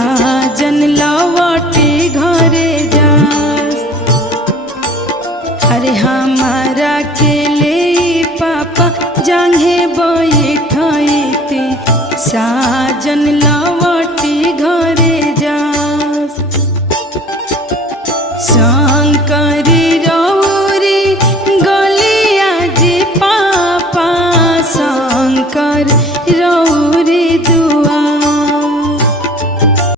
साजन लौटे घरे जास। अरे हमारा के ले पापा जांघे बैठते साजन लौ